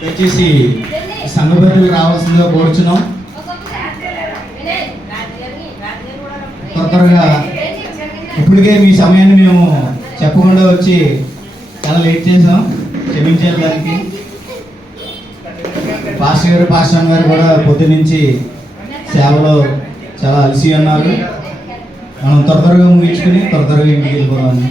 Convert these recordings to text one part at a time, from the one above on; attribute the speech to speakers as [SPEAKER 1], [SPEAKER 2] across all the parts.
[SPEAKER 1] దయచేసి సంఘ రావాల్సిందిగా కోరుచున్నాం. త్వర త్వరగా ఇప్పటికే మీ సమయాన్ని మేము చెప్పకుండా వచ్చి చాలా లేట్ చేసాం క్షమించాలి దానికి పాస్టర్ గారు పాస్టర్ గారు కూడా పొద్దు నుంచి సేవలో చాలా అలసి ఉన్నారు. మనం త్వర త్వరగా ముగించుకుని త్వర త్వరగా ఇంటికి
[SPEAKER 2] వెళ్ళిపోవాలి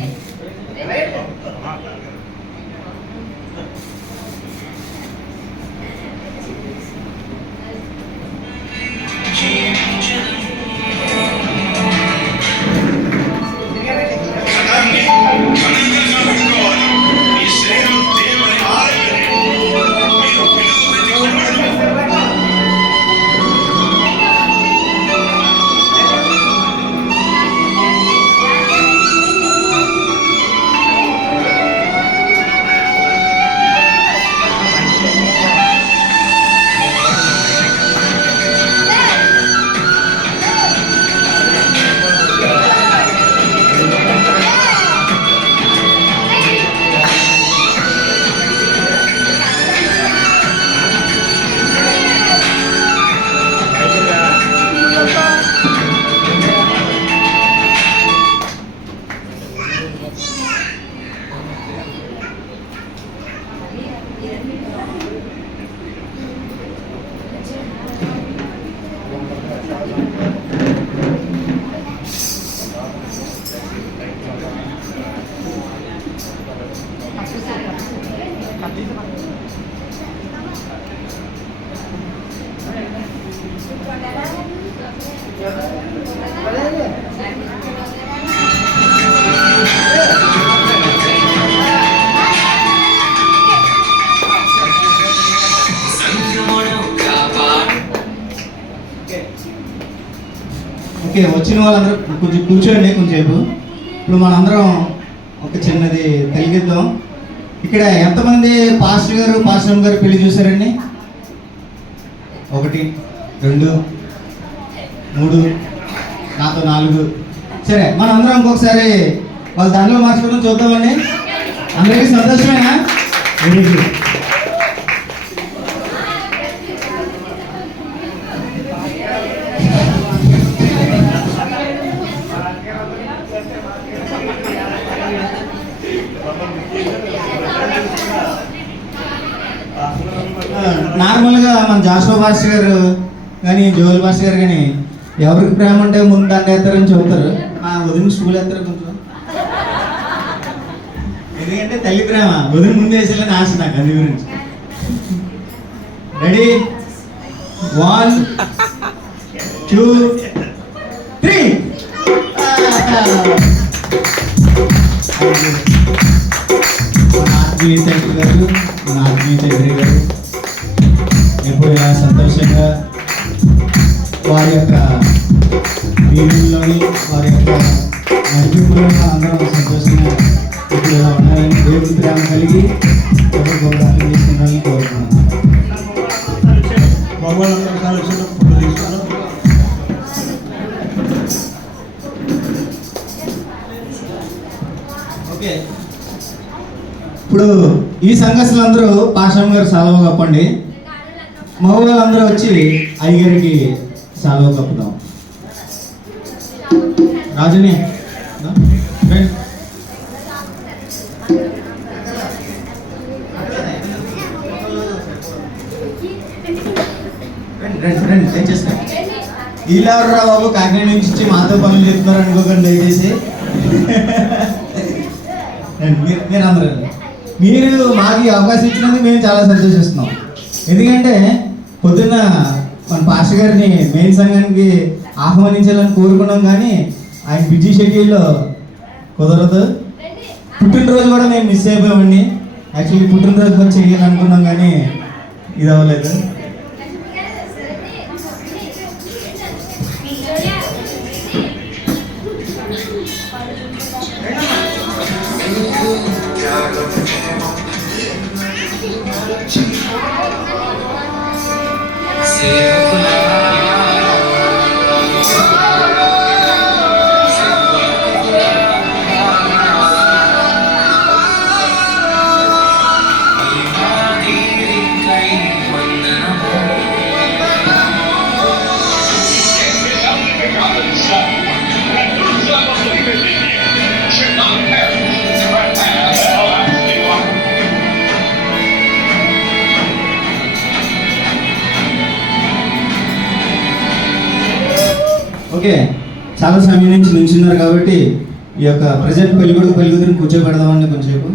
[SPEAKER 1] ఓకే వచ్చిన వాళ్ళందరూ కొంచెం కూర్చోండి కొంచెంసేపు. ఇప్పుడు మనందరం ఒక చిన్నది కలిగిద్దాం. ఇక్కడ ఎంతమంది పాస్టర్ గారు పాస్టర్ గారు పెళ్ళి చూసారండి ఒకటి రెండు మూడు నాతో నాలుగు. సరే మన అందరం ఇంకొకసారి వాళ్ళ దానిలో మార్చుకోవడం చూద్దామండి. అందరికీ సంతోషమేనా? నార్మల్గా మన జాషో భాష గారు కానీ జోల్ భాష గారు కానీ ఎవరికి ప్రేమ అంటే ముందు దాన్ని ఎత్తారని చెబుతారు. ఆ వదిన స్కూల్ ఎత్తారు కొంచెం. ఎందుకంటే తల్లి ప్రేమ. వదిన ముందు వేసేయాలని ఆశ నాకు అది గురించి. రెడీ వన్ టూ త్రీ మన ఆత్మీయ తండ్రి గారు మన ఆత్మీయ తండ్రి గారు. ఎప్పుడు ఇలా సంతోషంగా వారి యొక్క దీవుల్లోని వారి యొక్క నడిపింపులను అందరం సంతోషంగా ఇప్పుడు ఇలా ఉన్నారని దేవుడి ప్రేమ కలిగి ఎవరు గౌరవాన్ని తీసుకున్నారని కోరుకున్నాను ఓకే. ఇప్పుడు ఈ సంఘస్థులందరూ పాషం గారు సెలవు కప్పండి మగవాళ్ళందరూ వచ్చి అయ్యగారికి సెలవు కప్పుదాం. రాజుని ఇలా రండి. బాబు కాకినాడ నుంచి వచ్చి మాతో పనులు చెప్తున్నారు అనుకోకండి దయచేసి. మీరు అందరూ మీరు మాకు ఈ అవకాశం ఇచ్చినందుకు మేము చాలా సంతోషిస్తున్నాం. ఎందుకంటే పొద్దున్న మన పాష గారిని మెయిన్ సంఘానికి ఆహ్వానించాలని కోరుకున్నాం కానీ ఆయన బిజీ షెడ్యూల్లో కుదరదు. పుట్టినరోజు కూడా మేము మిస్ అయిపోయామండి. యాక్చువల్లీ పుట్టినరోజు వచ్చి చేయాలనుకున్నాం కానీ ఇది అవ్వలేదు. ఓకే. చాలా సమయం నుంచి నిల్చున్నారు కాబట్టి ఈ యొక్క ప్రజెంట్ పెళ్ళికొడుకు పెళ్ళికూతురిని కూర్చోబెడదామని కొంచెంసేపు